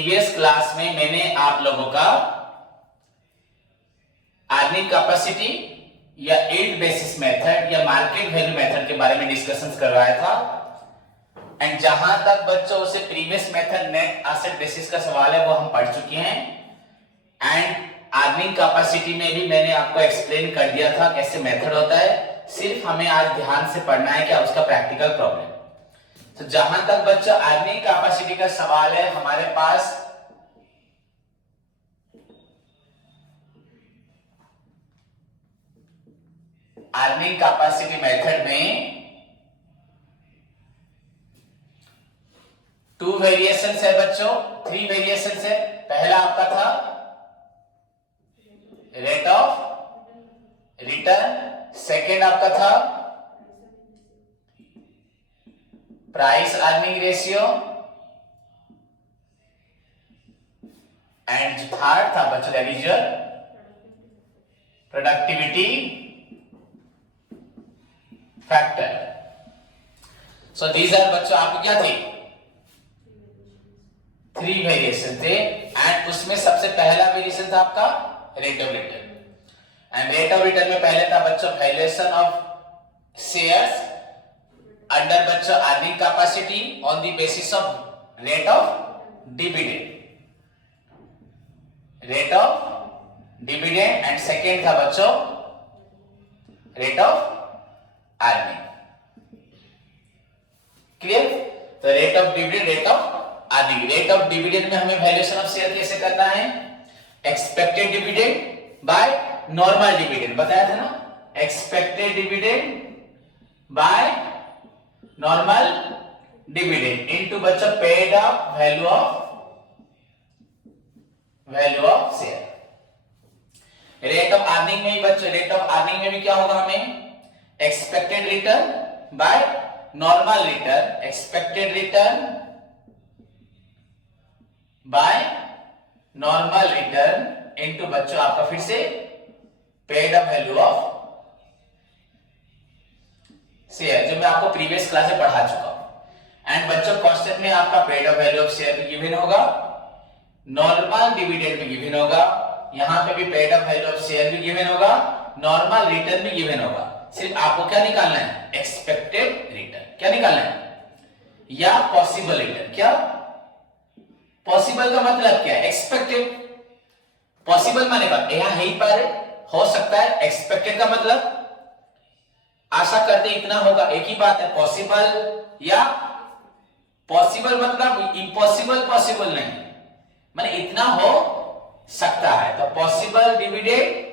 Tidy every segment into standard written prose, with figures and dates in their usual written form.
Previous class में मैंने आप लोगों का अर्निंग कैपेसिटी या यील्ड बेसिस मेथड या मार्केट वैल्यू मेथड के बारे में डिस्कशंस करवाया था। एंड जहां तक बच्चों से previous method net asset basis का सवाल है वो हम पढ़ चुके हैं। एंड अर्निंग कैपेसिटी में भी मैंने आपको एक्सप्लेन कर दिया था कैसे मेथड होता है, सिर्फ हमें आज ध्यान से पढ़ना है क्या उसका प्रैक्टिकल प्रॉब्लम। तो जहां तक बच्चा अर्निंग कैपेसिटी का सवाल है, हमारे पास अर्निंग कैपेसिटी मेथड में 2 वेरिएशंस है बच्चों, 3 वेरिएशंस है। पहला आपका था रेट ऑफ रिटर्न, सेकेंड आपका था price earning ratio, and third था बच्चों that is your productivity factor. So these are बच्चों आपको क्या थे, 3 वेरिएशन थे। एंड उसमें सबसे पहला वेरिएशन था आपका rate of return. And rate of return में पहले था बच्चों वैल्यूएशन ऑफ शेयर्स अंडर बच्चों earning capacity on the basis of rate of dividend, rate of dividend. And second था बच्चों रेट ऑफ अर्निंग। क्लियर? तो rate of dividend, rate of earning. Rate of dividend में हमें valuation of share कैसे करना है, expected dividend by normal dividend, बताया था ना, expected dividend by normal dividend into बच्चा paid up value of share. Rate of earning में ही बच्चों, रेट ऑफ अर्निंग में भी क्या होगा, हमें expected return by normal return, expected return by normal return into बच्चों आपका फिर से paid up value of share, जो मैं आपको प्रीवियस क्लास में पढ़ा चुका हूं। एंड बच्चों क्वेश्चन में आपका paid up value of share भी गिवन होगा, नॉर्मल डिविडेंड भी गिवन होगा, यहां पे भी paid up value of share भी गिवन होगा, नॉर्मल रिटर्न भी गिवन होगा। सिर्फ आपको क्या निकालना है, एक्सपेक्टेड रिटर्न। क्या निकालना है, या पॉसिबल रिटर्न। क्या पॉसिबल का मतलब क्या है, एक्सपेक्टेड। पॉसिबल माने यहां है ही पर हो सकता है, एक्सपेक्टेड का मतलब आशा करते इतना होगा, एक ही बात है। पॉसिबल या पॉसिबल मतलब इम्पॉसिबल पॉसिबल नहीं, माने इतना हो सकता है। तो possible dividend,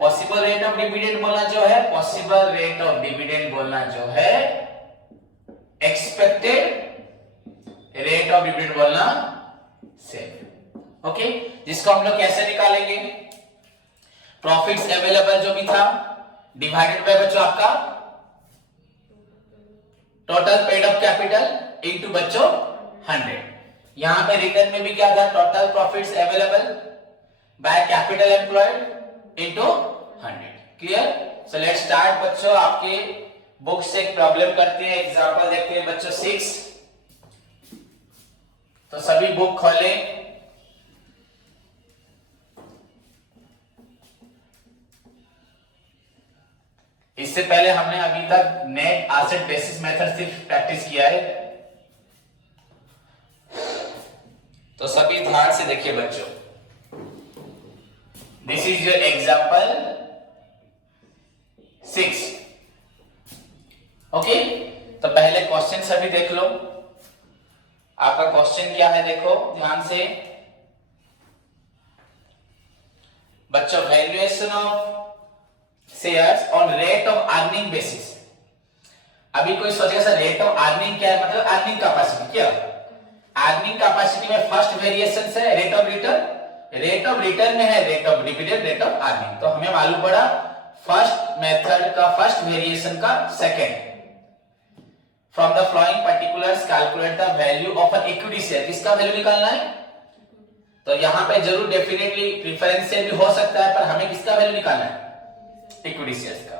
possible rate of dividend बोलना जो है, पॉसिबल रेट ऑफ डिविडेंड बोलना जो है, एक्सपेक्टेड रेट ऑफ डिविडेंड बोलना सेम। ओके, जिसको हम लोग कैसे निकालेंगे, प्रॉफिट्स अवेलेबल जो भी था डिवाइडेड बाय बच्चों आपका total paid up capital into बच्चों 100। यहां पे रिटर्न में भी क्या था, total profits available by capital employed into 100। Clear? So let's start बच्चों, आपके बुक से एक प्रॉब्लम करते हैं, एग्जांपल देखते हैं बच्चों 6। तो सभी बुक खोलें। इससे पहले हमने अभी तक नेट एसेट बेसिस मेथड सिर्फ प्रैक्टिस किया है, तो सभी ध्यान से देखिए बच्चों। This is your example 6। Okay, तो पहले क्वेश्चन सभी देख लो। आपका क्वेश्चन क्या है, देखो ध्यान से बच्चों। Valuation of shares on rate of earning basis. अभी कोई सोचेगा सर रेट ऑफ अर्निंग क्या है, मतलब अर्निंग कैपेसिटी। क्या अर्निंग कैपेसिटी में फर्स्ट वेरिएशन है rate of return, rate of return में है rate of dividend, rate of earning. तो हमें मालूम पड़ा फर्स्ट मेथड का फर्स्ट वेरिएशन का second. From the flowing particulars calculate the value of an equity share. किसका वैल्यू निकालना है, तो यहां पे जरूर डेफिनेटली प्रेफरेंस शेयर भी हो सकता है, पर हमें किसका वैल्यू निकालना है, इक्विटी शेयर्स का।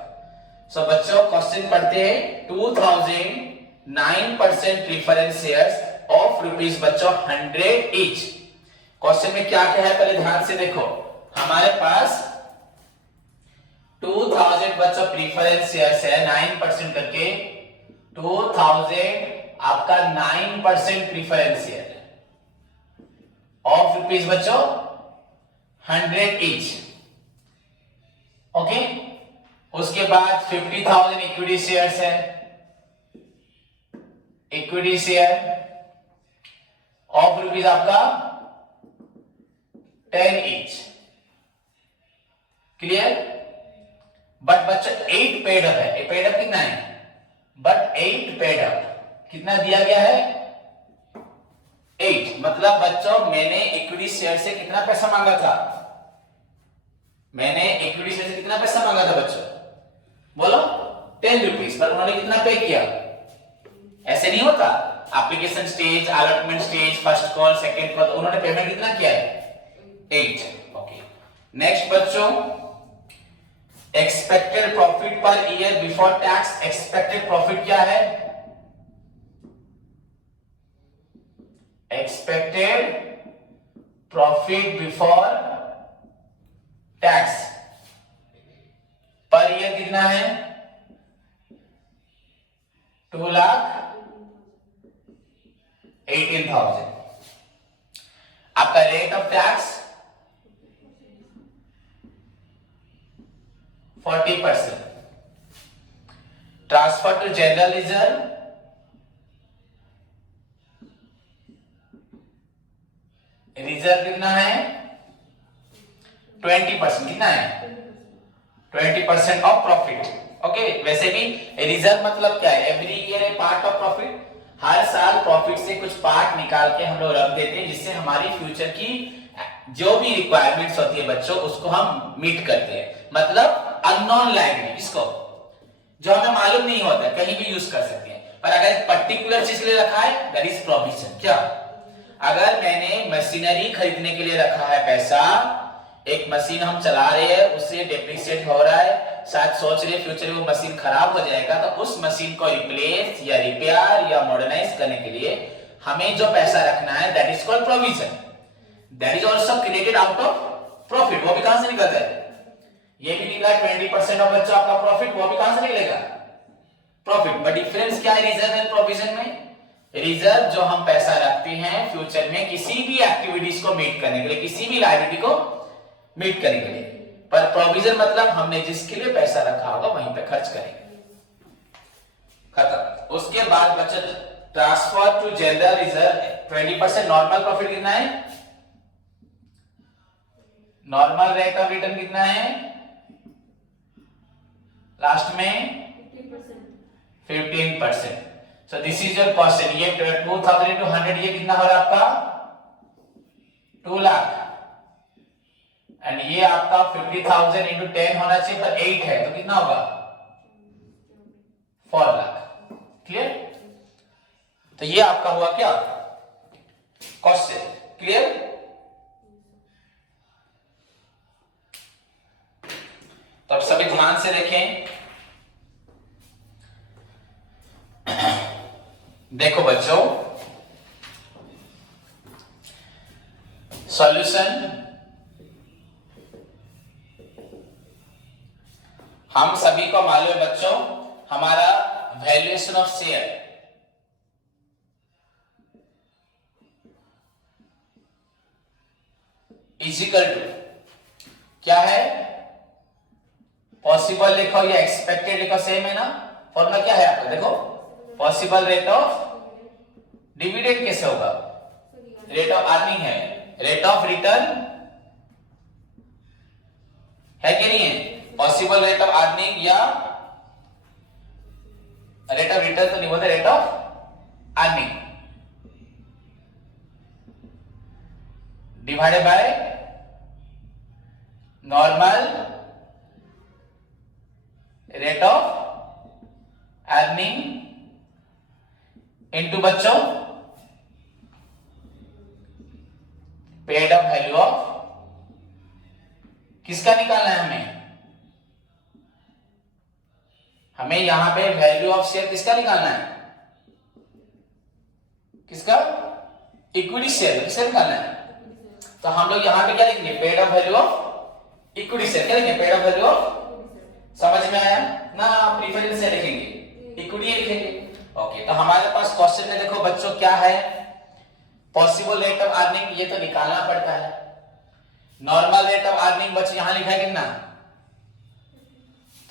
सो बच्चों क्वेश्चन पढ़ते हैं। 2009% प्रेफरेंस शेयर्स ऑफ रुपीज बच्चों 100 ईच क्वेश्चन में क्या क्या है पहले ध्यान से देखो। हमारे पास 2000 बच्चों प्रीफरेंस शेयर्स है 9% करके, 2000 आपका 9% प्रीफरेंस शेयर ऑफ रुपीज बच्चों 100 ईच। ओके, उसके बाद 50,000 इक्विटी शेयर्स है, इक्विटी शेयर ऑफ रुपीज आपका 10 ईच। क्लियर? बट बच्चों 8 पेड अप है। पेड अप कितना है? बट 8 पेड अप कितना दिया गया है? 8। मतलब बच्चों मैंने इक्विटी शेयर से कितना पैसा मांगा था? मैंने इक्विटी शेयर से कितना पैसा मांगा था बच्चों? बोलो 10 रुपीज, पर उन्होंने कितना पे किया? ऐसे नहीं होता। Application stage, allotment stage, first call, second call, उन्होंने पेमेंट कितना किया है? 8। ओके, नेक्स्ट बच्चों expected profit per year before tax. Expected profit क्या है? Expected profit before tax per year कितना है? 2,18,000। आपका rate of tax 40%। Transfer to general reserve कितना है? 20%। कितना है? 20% ऑफ प्रॉफिट। ओके, वैसे भी रिजर्व मतलब क्या है? Every year a part of profit. हर साल प्रॉफिट से कुछ पार्ट निकाल के हम लोग रख देते हैं, जिससे हमारी फ्यूचर की जो भी रिक्वायरमेंट्स होती है बच्चों उसको हम मीट करते हैं। मतलब अननोन लायबिलिटी, इसको जो हमें मालूम नहीं होता है, कहीं भी यूज कर सकते हैं, पर अगर पर्टिकुलर चीज के लिए रखा है दैट इज प्रोविजन। क्या? अगर मैंने मशीनरी खरीदने के लिए रखा है पैसा, एक मशीन हम चला रहे हैं, उससे डेप्रिसिएट हो रहा है, शायद सोच रहे फ्यूचर में वो मशीन खराब हो जाएगा, तो उस मशीन को रिप्लेस या रिपेयर या मॉडर्नाइज करने के लिए हमें जो पैसा रखना है that is called provision. That is also created out of profit. वो भी कहां से निकलता है? ये भी निकला 20% ऑफ बच्चा आपका प्रॉफिट, वो भी कहां से निकलेगा? प्रॉफिट। बट डिफरेंस क्या है रिजर्व एंड प्रोविजन में? रिजर्व जो हम पैसा रखते हैं फ्यूचर में किसी भी एक्टिविटीज को मीट करने के लिए, किसी भी लायबिलिटी को मीट करने के लिए, पर प्रोविजन मतलब हमने जिसके लिए पैसा रखा होगा वहीं पे खर्च करेंगे। खत्म। उसके बाद बचत transfer to general reserve 20%। Normal profit कितना है? नॉर्मल रेट ऑफ रिटर्न कितना है? लास्ट में 15%। So this is your question. ये 2000 into 100 ये कितना हो रहा है आपका? 2 लाख। एंड ये आपका 50,000 into 10 होना चाहिए, पर 8 है तो कितना होगा? 4 लाख। क्लियर? तो ये आपका हुआ क्या क्वेश्चन? क्लियर? तो अब सभी ध्यान से देखें। देखो बच्चों, सॉल्यूशन हम सभी को मालूम है बच्चों, हमारा valuation of share is equal to क्या है? पॉसिबल लिखो या एक्सपेक्टेड लिखो, सेम है ना? फॉर्मूला क्या है आपका? देखो, पॉसिबल रेट ऑफ डिविडेंड कैसे होगा? रेट ऑफ अर्निंग है, रेट ऑफ रिटर्न है कि नहीं है? पॉसिबल रेट ऑफ अर्निंग या रेट ऑफ रिटर्न तो नहीं बोलते, rate of earning divided by normal rate of earning into बच्चों पेड अप वैल्यू ऑफ, किसका निकालना है हमें? हमें यहां पे वैल्यू ऑफ शेयर किसका निकालना है? किसका? Equity share. किसका निकालना है? तो हम लोग यहाँ पे क्या लिखेंगे, paid of value of equity share, क्या लिखेंगे, पेड ऑफ वैल्यू ऑफ, समझ में आया ना, प्रीफरेंस शेयर लिखेंगे, इक्विटी लिखेंगे। ओके, तो हमारे पास क्वेश्चन में देखो बच्चों क्या है, पॉसिबल रेट ऑफ अर्निंग, ये तो निकालना पड़ता है। नॉर्मल रेट ऑफ अर्निंग बच्चों यहां लिखा है कितना,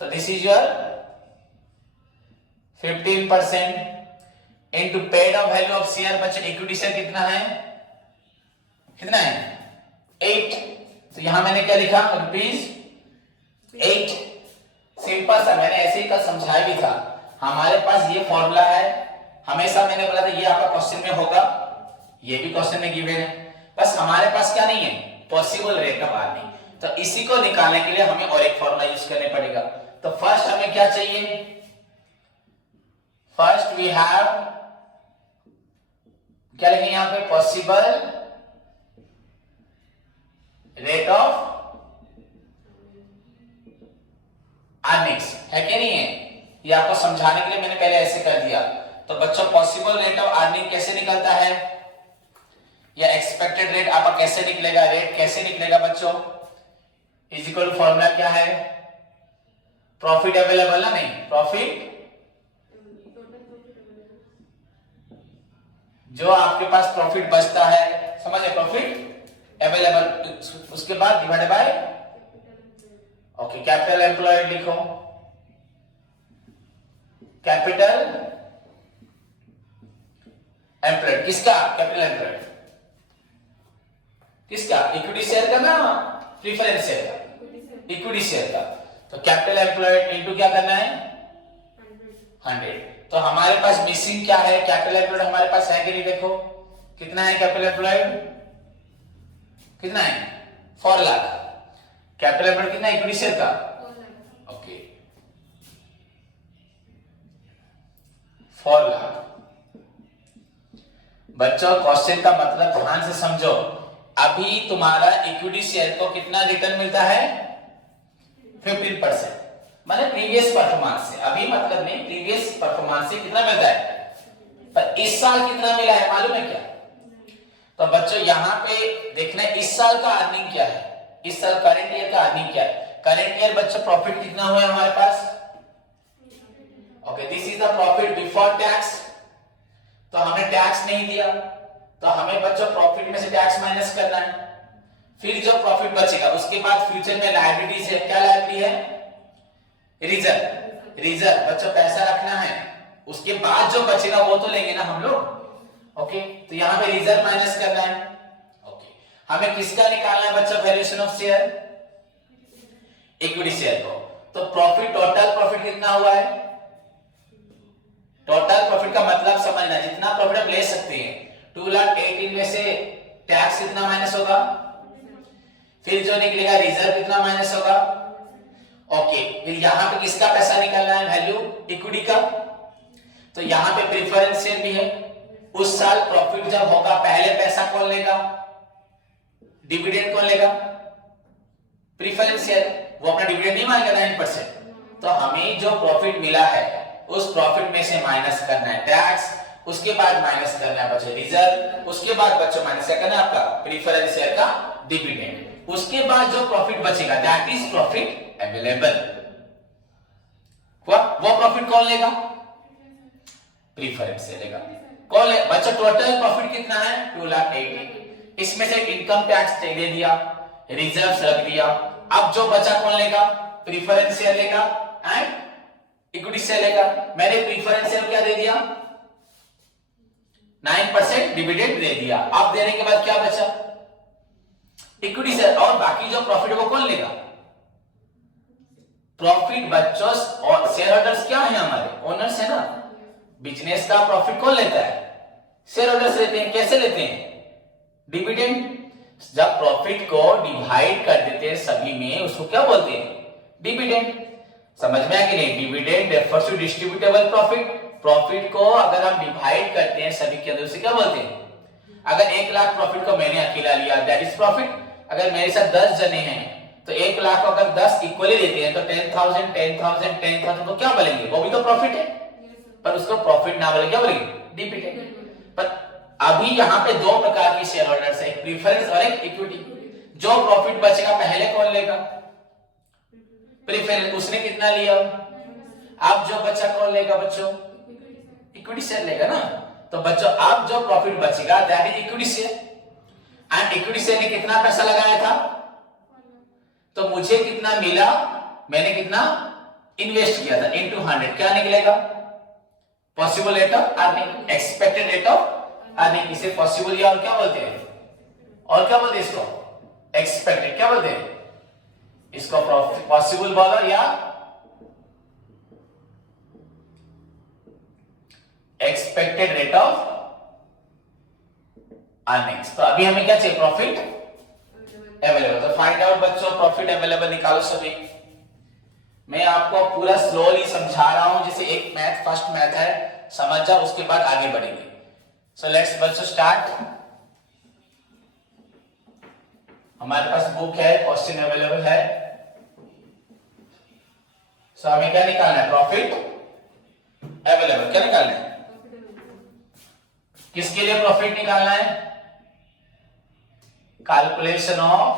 तो this is your 15% into paid of value of share, बच्चों इक्विटी शेयर कितना है, कितना है 8, तो यहां मैंने क्या लिखा, ₹8। सिंपल सा, मैंने ऐसे ही का समझाया भी था, हमारे पास ये फॉर्मूला है, हमेशा मैंने बोला था ये आपका क्वेश्चन में होगा, ये भी क्वेश्चन में गिवन है, बस हमारे पास क्या नहीं है, पॉसिबल रेट ऑफ अर्निंग। तो इसी को निकालने के लिए हमें और एक फॉर्मूला यूज करने पड़ेगा। तो फर्स्ट हमें क्या चाहिए, फर्स्ट वी हैव, क्या लिखेंगे यहां पे, पॉसिबल रेट ऑफ अर्निंग्स, है कि नहीं है, ये आपको समझाने के लिए मैंने पहले ऐसे कर दिया। तो बच्चों पॉसिबल रेट ऑफ अर्निंग कैसे निकलता है, या एक्सपेक्टेड रेट आपका कैसे निकलेगा, रेट कैसे निकलेगा बच्चों, इज इक्वल फॉर्मूला क्या है, प्रॉफिट अवेलेबल ना, नहीं प्रॉफिट जो आपके पास प्रॉफिट बचता है, समझे, प्रॉफिट अवेलेबल, उसके बाद divide by, okay, capital employed लिखो, कैपिटल एम्प्लॉयड किसका, कैपिटल एम्प्लॉयड किसका, इक्विटी शेयर का ना प्रीफरेंस शेयर का, इक्विटी शेयर का। तो कैपिटल एम्प्लॉयड इनटू क्या करना है, 100। तो हमारे पास मिसिंग क्या है, कैपिटल एम्प्लॉयड हमारे पास है कि नहीं, देखो कितना है कैपिटल एम्प्लॉयड, कितना है 4 लाख, कैपिटल एम्प्लॉयड कितना, इक्विटी शेयर का, ओके 4 लाख। बच्चों क्वेश्चन का मतलब ध्यान से समझो, अभी तुम्हारा इक्विटी शेयर को कितना रिटर्न मिलता है, 15%, मतलब प्रीवियस परफॉर्मेंस से, अभी मतलब नहीं, प्रीवियस परफॉर्मेंस से कितना मिलता है, पर इस साल कितना मिला है मालूम है क्या, तो बच्चों यहां पे देखना है इस साल का अर्निंग क्या है, इस साल करंट ईयर का अर्निंग क्या है, करंट ईयर बच्चों प्रॉफिट कितना हुआ है हमारे पास, okay this is the profit before tax, तो हमने टैक्स नहीं दिया, तो हमें बच्चों प्रॉफिट में से टैक्स माइनस करना है, फिर जो प्रॉफिट बचेगा उसके बाद फ्यूचर में लायबिलिटीज है, क्या लायबिलिटी है, रिजर्व, रिजर्व बच्चों पैसा रखना है, उसके बाद जो बचेगा वो तो लेंगे ना हम लोग, ओके, तो यहां पे रिजर्व माइनस करना है, ओके, हमें किसका निकालना है बच्चों, valuation of share, equity share को। तो प्रॉफिट, टोटल प्रॉफिट कितना हुआ है, टोटल प्रॉफिट का मतलब समझना, जितना प्रॉफिट हम ले सकते हैं, 2,18,000 में से टैक्स कितना माइनस होगा, फिर जो निकलेगा रिजर्व कितना माइनस होगा, ओके, फिर यहां पे किसका पैसा निकालना है, वैल्यू इक्विटी का, तो यहां पे प्रेफरेंस शेयर भी है, उस साल प्रॉफिट जब होगा पहले पैसा कौन लेगा, डिविडेंड कौन लेगा, प्रेफरेंस शेयर, वो अपना डिविडेंड नहीं मांगेगा 9%, तो हमें जो प्रॉफिट मिला है उस प्रॉफिट में से माइनस करना है टैक्स, उसके बाद माइनस करना है बच्चों रिजर्व, उसके बाद बच्चों माइनस करना है आपका प्रेफरेंस शेयर का डिविडेंड, उसके बाद जो प्रॉफिट बचेगा दैट इज प्रॉफिट अवेलेबल, वो प्रॉफिट कौन लेगा, प्रेफरेंस शेयर लेगा, कौन ले बच्चों, टोटल प्रॉफिट कितना है 2,80,000, इसमें से इनकम टैक्स दे दिया, रिजर्व रख दिया, अब जो बचा कौन लेगा, प्रेफरेंस शेयर लेगा एंड इक्विटी शेयर लेगा, मैंने प्रेफरेंस शेयर क्या दे दिया 9% डिविडेंड दे दिया, अब देने के बाद क्या बचा, इक्विटी शेयर, और बाकी जो प्रॉफिट वो कौन लेगा, प्रॉफिट बच्चों और शेयर होल्डर्स क्या है हमारे, ओनर्स है ना, बिजनेस का प्रॉफिट कौन लेता है, शेयर होल्डर्स लेते हैं, कैसे लेते हैं, डिविडेंड, जब प्रॉफिट को डिवाइड कर देते हैं सभी में उसको क्या बोलते हैं, डिविडेंड, समझ में आया कि नहीं, dividend refers to distributable profit, profit को अगर हम डिवाइड करते हैं सभी के अंदर उसे क्या बोलते हैं, अगर 1 लाख प्रॉफिट को मैंने अकेला लिया दैट इज प्रॉफिट, अगर मेरे साथ 10 जने हैं तो 1 लाख को अगर 10 इक्वली लेते हैं तो 10,000 10,000 10,000 को क्या बोलेंगे, वो भी तो प्रॉफिट है, पर उसको प्रॉफिट ना बोले क्या बोलेंगे, डिविडेंड, पर अभी यहाँ पे दो प्रकार की शेयर होल्डर्स है, एक प्रीफरेंस और एक इक्विटी। जो प्रॉफिट बचेगा पहले कौन लेगा? प्रीफरेंस, उसने कितना लिया? अब जो बचा कौन लेगा बच्चों? इक्विटी शेयर लेगा ना। तो बच्चों अब जो प्रॉफिट बचेगा that is equity share, and equity share ने कितना पैसा लगाया था? तो मुझे कितना मिला? मैंने कितना इन्वेस्ट किया था इनटू 100, क्या निकलेगा? Possible rate of earning, expected rate of earning. इसे पॉसिबल या और क्या बोलते हैं? और क्या बोलते हैं इसको? एक्सपेक्टेड। क्या बोलते हैं इसको? पॉसिबल बोलो या एक्सपेक्टेड रेट ऑफ अर्निंग्स। तो अभी हमें क्या चाहिए? Profit available. तो फाइंड आउट बच्चों प्रॉफिट अवेलेबल निकालो सभी। मैं आपको पूरा स्लोली समझा रहा हूं, जैसे एक मैथ फर्स्ट मैथ है, समझ जाओ, उसके बाद आगे बढ़ेंगे। सो लेट्स बच्चों स्टार्ट। हमारे पास बुक है, क्वेश्चन अवेलेबल है। सो हमें क्या निकालना है? Profit available. क्या निकालना है? किसके लिए प्रॉफिट निकालना है? Calculation of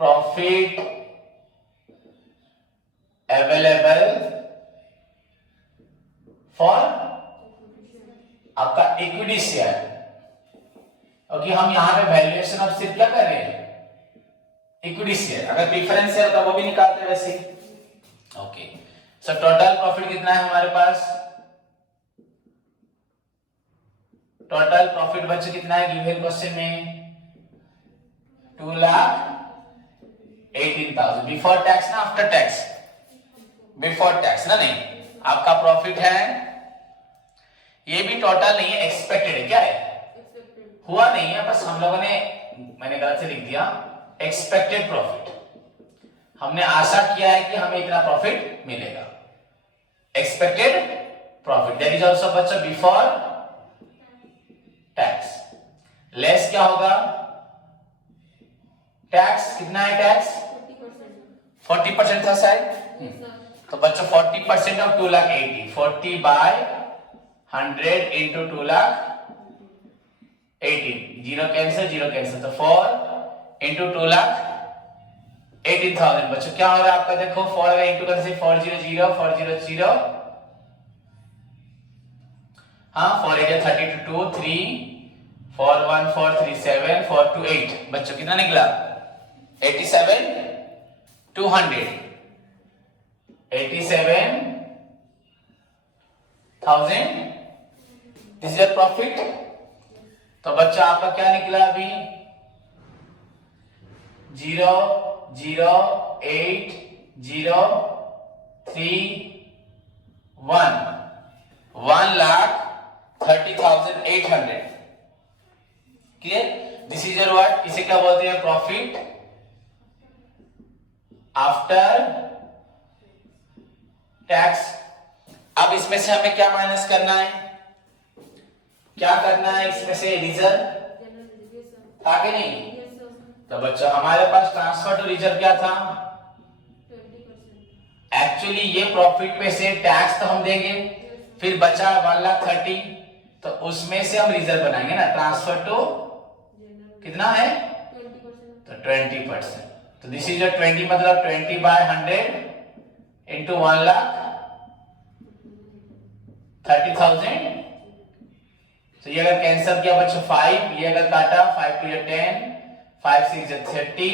profit available for आपका इक्विटी शेयर। क्योंकि हम यहां पे वैल्यूएशन ऑफ सिर्फ क्या कर रहे हैं? Equity share. अगर प्रीफरेंस शेयर तो वो भी निकालते हैं वैसे। ओके, सो टोटल प्रॉफिट कितना है हमारे पास? टोटल प्रॉफिट बच्चे कितना है गिवन क्वेश्चन में? 2,18,000 बिफोर टैक्स ना आफ्टर टैक्स? बिफोर टैक्स ना। नहीं, आपका प्रॉफिट है, ये भी टोटल नहीं है, एक्सपेक्टेड है। क्या है? हुआ नहीं है, बस हम लोगों ने, मैंने गलत से लिख दिया, एक्सपेक्टेड प्रॉफिट। हमने आशा किया है कि हमें इतना प्रॉफिट मिलेगा। Expected profit that is also बच्चों बिफोर टैक्स। लेस क्या होगा? टैक्स कितना है? टैक्स 40% था शायद। तो बच्चों 40% ऑफ 2,80,000, 40 by 100 into 2,18,000, zero cancel, zero cancel, तो 4 इंटू 2,18,000। बच्चों क्या हो रहा है आपका? देखो 4 इंटू कैसे? 400, 400, हाँ 4 8 32 3 4 1 4 3 7 4 2 8। बच्चों कितना निकला? 87,200, 87,000। This is profit. तो बच्चा आपका क्या निकला अभी? 0 0 8 0 3 1 1,30,800। Clear? This is your what? इसे क्या बोलते हैं? Profit after tax. अब इसमें से हमें क्या माइनस करना है? क्या करना है इसमें से? रिजर्व था कि नहीं? तो बच्चा हमारे पास ट्रांसफर टू रिजर्व क्या था? एक्चुअली ये प्रॉफिट पे से टैक्स तो हम देंगे, फिर बचा 1,30,000, तो उसमें से हम रिजर्व बनाएंगे ना। ट्रांसफर टू कितना है? तो 20%। तो दिस इज 20 मतलब 20 बाय 100 इंटू 1,30,000। तो ये अगर कैंसिल किया बच्चों 5, ये अगर काटा 5 2 10, 5 6 30,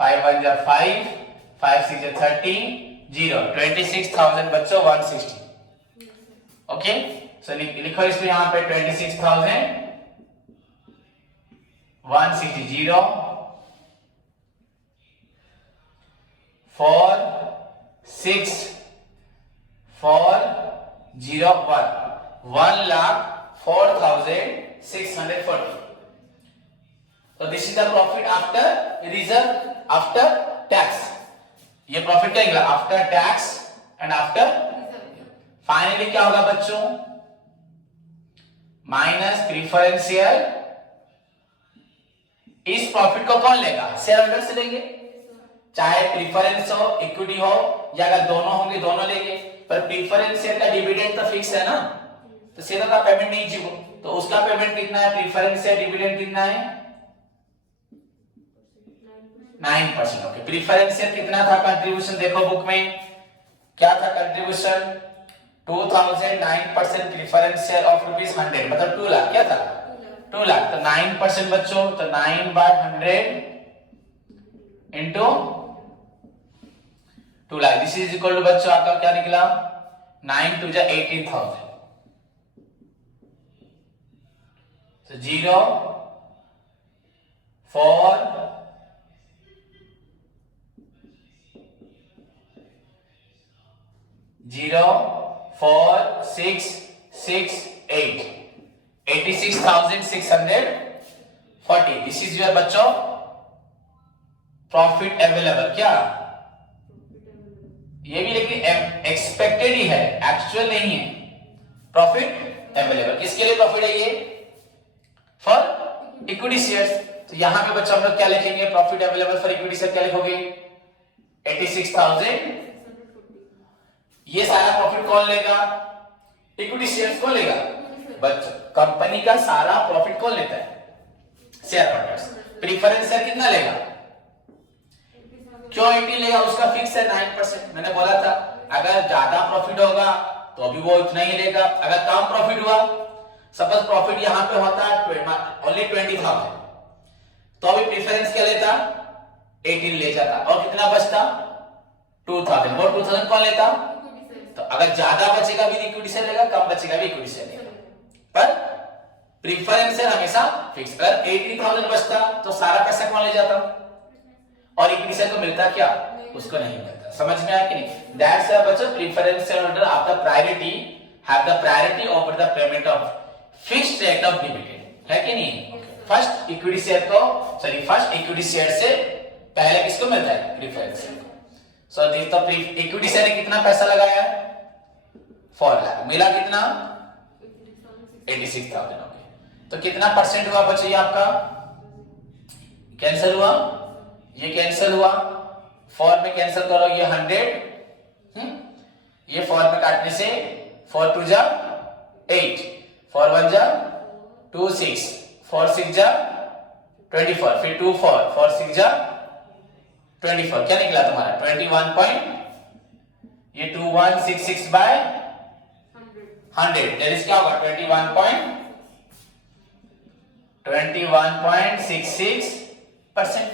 5 1 5, 5 6 30, 0 26,000 बच्चों 160। ओके, सो लिखो इसको यहां पे 26,000 160 0 4 6 4 0 1 1,04,640। So this is the profit after reserve, after tax. ये प्रॉफिट क्या निकला? After tax and after. Finally क्या होगा बच्चों? माइनस प्रीफरेंशियल। इस प्रॉफिट को कौन लेगा? शेयर होल्डर से लेंगे, चाहे प्रीफरेंस हो, इक्विटी हो, या अगर दोनों होंगे दोनों लेंगे। पर प्रीफरेंस शेयर का डिविडेंड तो फिक्स है ना, तो तो शेयर का पेमेंट नहीं 0, तो उसका पेमेंट कितना है, प्रीफरेंस शेयर डिविडेंड कितना है 9%। ओके, प्रीफरेंस शेयर कितना था कंट्रीब्यूशन, देखो बुक में क्या था कंट्रीब्यूशन 2000, 9% प्रीफरेंस शेयर ऑफ ₹100 मतलब 2 लाख, क्या था 2 लाख, तो 9% बच्चों, तो 9/100 into 2 lakh, this is equal to बच्चों आपका क्या निकला 9 2 जा 18,000। तो 0 4 0 4 6 6 8 86,640, दिस इज योर बच्चों प्रॉफिट अवेलेबल। क्या ये भी लेकिन एक्सपेक्टेड ही है, एक्चुअल नहीं है। प्रॉफिट अवेलेबल किसके लिए प्रॉफिट है, ये फॉर इक्विटी शेयर्स। तो यहां पे बच्चों हम लोग क्या लिखेंगे, profit available for equity share क्या लिखोगे 86,000। ये सारा प्रॉफिट कौन लेगा, इक्विटी शेयर्स कौन लेगा बच्चों, कंपनी का सारा प्रॉफिट कौन लेता है, शेयर होल्डर्स। प्रीफरेंस शेयर कितना लेगा, क्यों 80 लेगा, उसका फिक्स है 9%। मैंने बोला था अगर ज्यादा प्रॉफिट होगा तो अभी वो इतना ही लेगा, अगर कम प्रॉफिट हुआ, सपोज प्रॉफिट यहां पे होता है ओनली 20,000, तो अभी प्रीफरेंस क्या लेता 18 ले जाता, और कितना बचता 2000, वो 2000 कौन लेता, तो अगर ज्यादा बचेगा भी इक्विटी शेयर लेगा, कम बचेगा भी इक्विटी शेयर लेगा, पर प्रीफरेंस शेयर हमेशा फिक्स। अगर 18,000 बचता तो सारा पैसा कौन ले जाता, और इक्विटी शेयर को मिलता क्या, उसको नहीं मिलता। समझ में आया कि नहीं, दैट्स व्हाई बच्चों preference share holder have the priority over the payment of fixed rate of dividend, है कि नहीं। फर्स्ट इक्विटी शेयर से पहले किसको मिलता है, प्रीफरेंस शेयर को। So this the equity share ने कितना पैसा लगाया 4 लाख, मिला कितना 86,000। ओके, तो कितना परसेंट हुआ बच्चों, ये आपका कैंसिल हुआ, ये कैंसिल हुआ, 4 में कैंसिल करो ये 100, ये 4 में काटने से 4 2 जा 8, 4 1 जा 2 6, 4 6 जा 24, फिर 2 4 4 6 जा 24, क्या निकला तुम्हारा 21 पॉइंट, ये 2166 बाय 100, दैट इज क्या होगा 21.66%।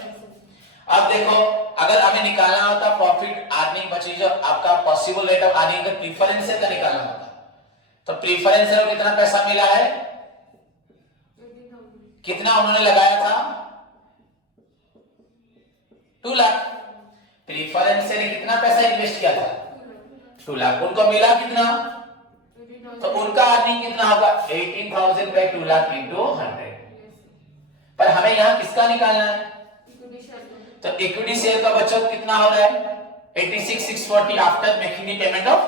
अब देखो अगर हमें निकालना होता प्रॉफिट अर्निंग बची, जो आपका पॉसिबल रेट ऑफ अर्निंग का प्रीफरेंस शेयर का निकालना होता, तो प्रीफरेंस शेयर को कितना पैसा मिला है, कितना उन्होंने लगाया था 2 लाख, प्रीफरेंस शेयर ने कितना पैसा इन्वेस्ट किया था 2 लाख, उनको मिला कितना, तो उनका अर्निंग कितना होगा 18,000 बाय 2 लाख इंटू 100। पर हमें यहां किसका निकालना है, तो इक्विटी शेयर का बचत कितना हो रहा है 86,640 after making the payment of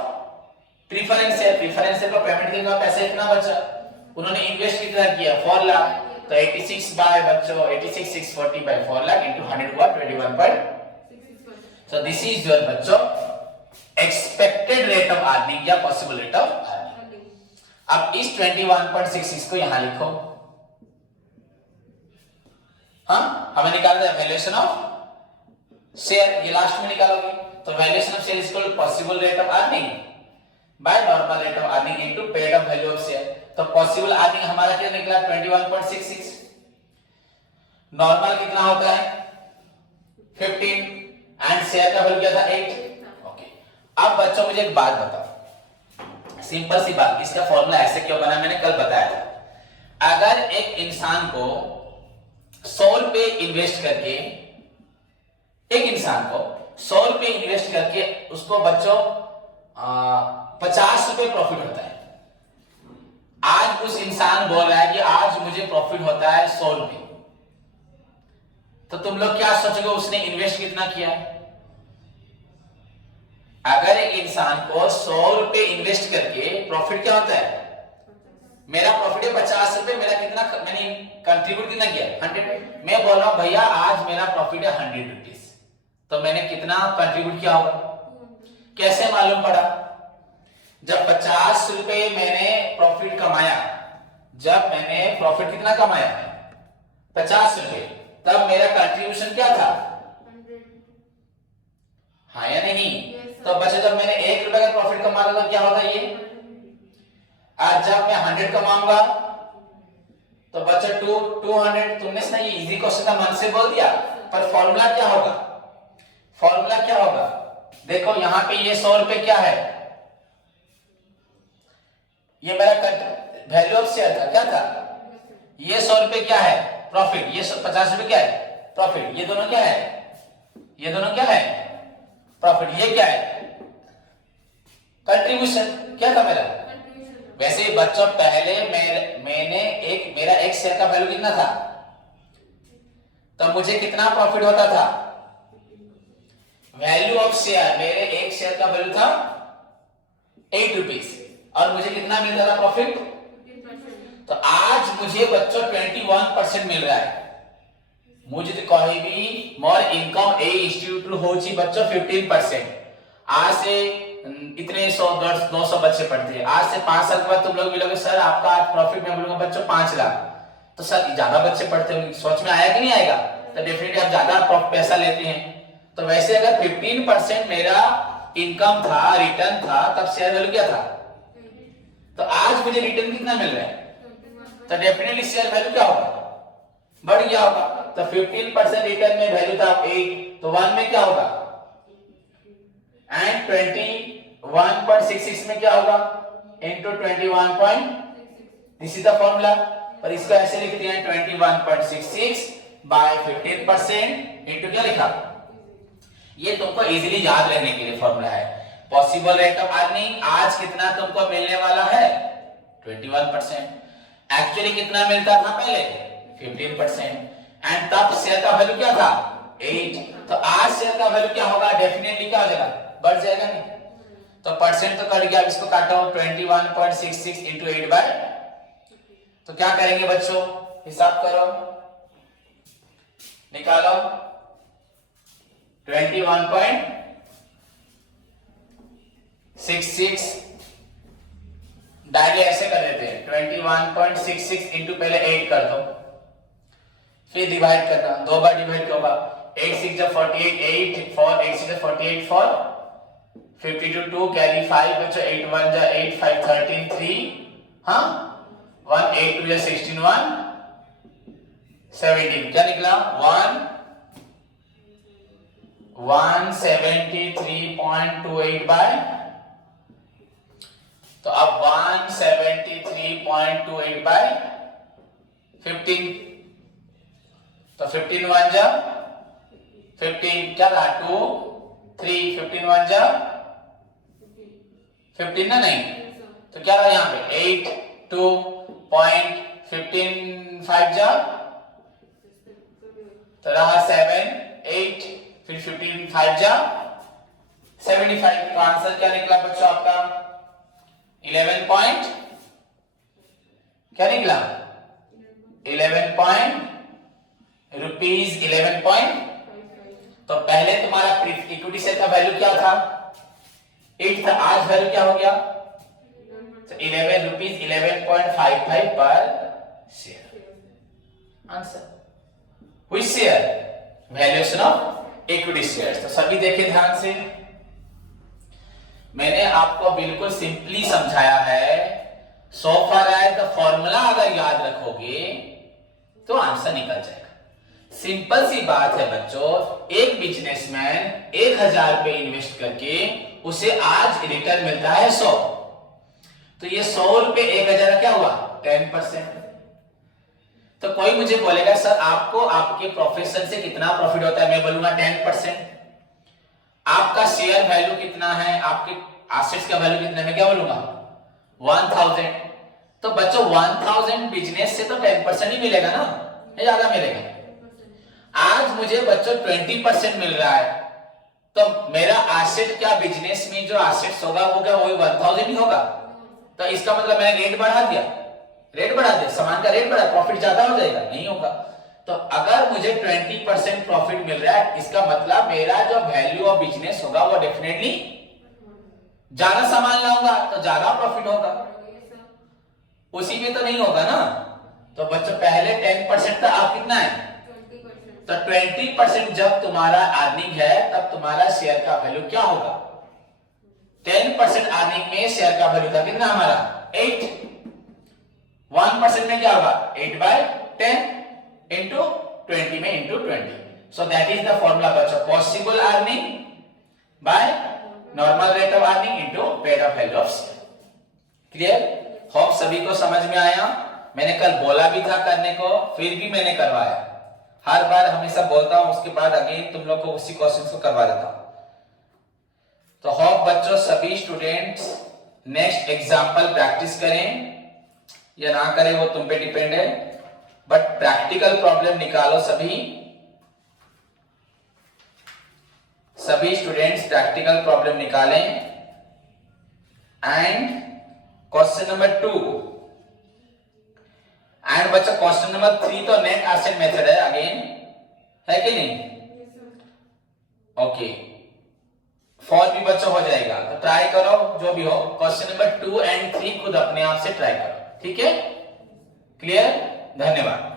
preference share. Preference share का पेमेंट देगा, पैसा इतना बचा, उन्होंने इन्वेस्ट कितना किया 4 लाख, तो 86 बाय बच्चों 86,640 बाय 4 लाख इनटू 100 हुआ 21.66। सो दिस इज योर बच्चों एक्सपेक्टेड रेट ऑफ अर्निंग या पॉसिबल रेट ऑफ अर्निंग। अब इस 21.66 को यहां लिखो, हाँ हमें निकालना है वैल्यूएशन ऑफ शेयर, ये लास्ट में निकालोगे, तो valuation of share is equal to possible rate of earning by normal rate of earning into paid up value of share. तो पॉसिबल अर्निंग हमारा क्या निकला 21.66, नॉर्मल कितना होता है 15 एंड शेयर का वैल्यू क्या था 8। ओके, अब बच्चों मुझे एक बात बताओ, सिंपल सी बात, इसका फॉर्मूला ऐसे क्यों बना मैंने कल बताया था। अगर एक इंसान को 100 रुपए इन्वेस्ट करके, एक इंसान को 100 रुपए इन्वेस्ट करके उसको बच्चों 50 रुपए प्रॉफिट होता है। आज उस इंसान बोल रहा है कि आज मुझे प्रॉफिट होता है 100 रुपए, तो तुम लोग क्या सोचोगे उसने इन्वेस्ट कितना किया है। अगर एक इंसान को 100 रुपए इन्वेस्ट करके प्रॉफिट क्या होता है, मेरा प्रॉफिट है 50 रुपए, मेरा कितना मैंने कंट्रीब्यूट कितना किया 100। मैं बोल रहा हूं भैया आज मेरा प्रॉफिट है 100 रुपीज, तो मैंने कितना कंट्रीब्यूट किया होगा, कैसे मालूम पड़ा, जब 50 रुपए मैंने प्रॉफिट कमाया, जब मैंने प्रॉफिट कितना कमाया 50 रुपए, तब मेरा कंट्रीब्यूशन क्या था? 100। हाँ या नहीं? Yes, तो बच्चे जब मैंने 1 रुपए का प्रॉफिट कमा रहा था क्या होगा ये? आज जब मैं 100 कमाऊंगा तो बच्चा 200। तुमने ना ये इजी क्वेश्चन था, मन से बोल दिया, पर फॉर्मूला क्या होगा? फॉर्मूला क्या होगा? देखो यहाँ पे ये 100 रुपए क्या है, ये मेरा वैल्यू ऑफ शेयर था, क्या था? ये 100 रुपए क्या है? प्रॉफिट। ये 50 रुपए क्या है? प्रॉफिट। ये दोनों क्या है? ये दोनों क्या है? प्रॉफिट। ये क्या है? कंट्रीब्यूशन। क्या था मेरा? वैसे बच्चों पहले मेरा एक शेयर का वैल्यू कितना था? तो मुझे कितना प्रॉफिट होता था? वैल्यू ऑफ शेयर, मेरे एक शेयर का वैल्यू था 8 रुपीज और मुझे कितना मिल रहा था प्रॉफिट? 15%। तो आज मुझे बच्चों 21% मिल रहा है। मुझे तो कहीं भी मोर इनकम ए इंस्टीट्यूट होची बच्चों 15%। आज से इतने 100-200 बच्चे पढ़ते हैं, आज से 5 साल के बाद तुम लोग मिलोगे सर आपका आज प्रॉफिट मैं बोलूंगा बच्चों 5 लाख, तो सर ज्यादा बच्चे पढ़ते होंगे, सोच में आया कि नहीं आएगा? तो डेफिनेटली आप ज्यादा पैसा लेते हैं। तो वैसे अगर 15% मेरा इनकम था, रिटर्न था, तब शेयर वैल्यू क्या था? तो आज मुझे रिटर्न कितना मिल रहा है? तो डेफिनेटली शेयर वैल्यू क्या होगा? बढ़ गया होगा। तो 15% रिटर्न में वैल्यू था 8, तो 1 में क्या होगा? एंड 21.66 में क्या होगा? Into 21. This is the formula. पर इसको ऐसे लिख दिया 21.66 बाय 15% इंटू क्या लिखा? ये तुमको इजीली याद रहने के लिए फॉर्मूला है। पॉसिबल रेट ऑफ अर्निंग आज कितना तुमको मिलने वाला है? 21%। एक्चुअली कितना मिलता था पहले? 15%। एंड तब शेयर का वैल्यू क्या था? 8। तो आज शेयर का वैल्यू क्या होगा? डेफिनेटली क्या हो जाएगा? बढ़ जाएगा नहीं? तो परसेंट तो कट गया, इसको काटा 21.66 इंटू 8 बाय, तो क्या करेंगे बच्चों? हिसाब करो, निकालो। 21.66 डायरेक्ट ऐसे कर देते हैं, 21.66 इंटू पहले 8 कर दो, फिर डिवाइड करना, 2 बार डिवाइड होगा। 8 6 जा 48, 8 4 8 6 48 4 52 2 कैरी 5 बच्चों, 8 1 जा 8 5 13 3 हाँ 1 8 2 जा 16 1 17 क्या निकला? 173.28 बाय, तो अब 173.28 बाय 15, तो 15 1 जा 15 क्या था? 2 3 15 1 जा 15 ना? नहीं, तो क्या रहा यहाँ पे? 8 2.15 5 जा, तो रहा 7 8 फिर 15 5 जा 75। तो आंसर क्या निकला बच्चों आपका? 11 पॉइंट क्या निकला? 11 पॉइंट रुपीज 11 पॉइंट। तो पहले तुम्हारा इक्विटी शेयर का वैल्यू क्या था? 8 था, आज वैल्यू क्या हो गया? तो 11 रुपीज 11.55 पर share. Answer which share? Valuation of equity shares. तो सभी देखे ध्यान से, मैंने आपको बिल्कुल सिंपली समझाया है। सो फार एज द फॉर्मूला अगर याद रखोगे तो आंसर निकल जाएगा। सिंपल सी बात है बच्चों, एक बिजनेसमैन 1000 रुपए इन्वेस्ट करके उसे आज रिटर्न मिलता है 100, तो ये 100 रुपए 1000 क्या हुआ? 10%। तो कोई मुझे बोलेगा सर आपको आपके प्रोफेशन से कितना प्रॉफिट होता है? मैं बोलूंगा 10%। आपका शेयर वैल्यू कितना है, आपके एसेट्स का वैल्यू कितना है, मैं क्या बोलूंगा? 1000। तो बच्चों 1000 बिजनेस से तो 10% ही मिलेगा ना, या ज्यादा मिलेगा? आज मुझे बच्चों 20% मिल रहा है, तो मेरा एसेट क्या बिजनेस में जो एसेट्स होगा वो क्या वही 1000 ही होगा? तो इसका मतलब मैंने रेट बढ़ा दिया, सामान का रेट बढ़ा, प्रॉफिट ज्यादा हो जाएगा? नहीं होगा। तो अगर मुझे 20% प्रॉफिट मिल रहा है, इसका मतलब मेरा जो वैल्यू ऑफ बिजनेस होगा वो डेफिनेटली ज्यादा सामान लाऊंगा तो ज्यादा प्रॉफिट होगा, Yes, sir. उसी में तो नहीं होगा ना। तो बच्चों पहले 10% का आप कितना है, 20%. तो 20% जब तुम्हारा अर्निंग है तब तुम्हारा शेयर का वैल्यू क्या होगा, 10% अर्निंग में शेयर का वैल्यू था कितना हमारा 8, 1% में क्या होगा 8/10 इंटू 20 में into 20। So that is the formula बच्चों, possible earning by normal rate of earning into paid up value of share. Clear? Hope सभी को समझ में आया। मैंने कल बोला भी था करने को, फिर भी मैंने करवाया। हर बार हमेशा बोलता हूं, उसके बाद अगेन तुम लोग को उसी क्वेश्चन को करवा देता हूं। तो होप बच्चों सभी स्टूडेंट्स नेक्स्ट एग्जाम्पल प्रैक्टिस करें या ना करें वो तुम पे डिपेंड है, बट प्रैक्टिकल प्रॉब्लम निकालो। सभी स्टूडेंट्स प्रैक्टिकल प्रॉब्लम निकालें। एंड क्वेश्चन नंबर 2 एंड बच्चा क्वेश्चन नंबर 3 तो नेट एसेट मेथड है अगेन, है कि नहीं? Yes, sir. ओके, फॉर भी बच्चा हो जाएगा, तो ट्राई करो जो भी हो। क्वेश्चन नंबर 2 एंड 3 खुद अपने आप से ट्राई करो, ठीक है? क्लियर? धन्यवाद।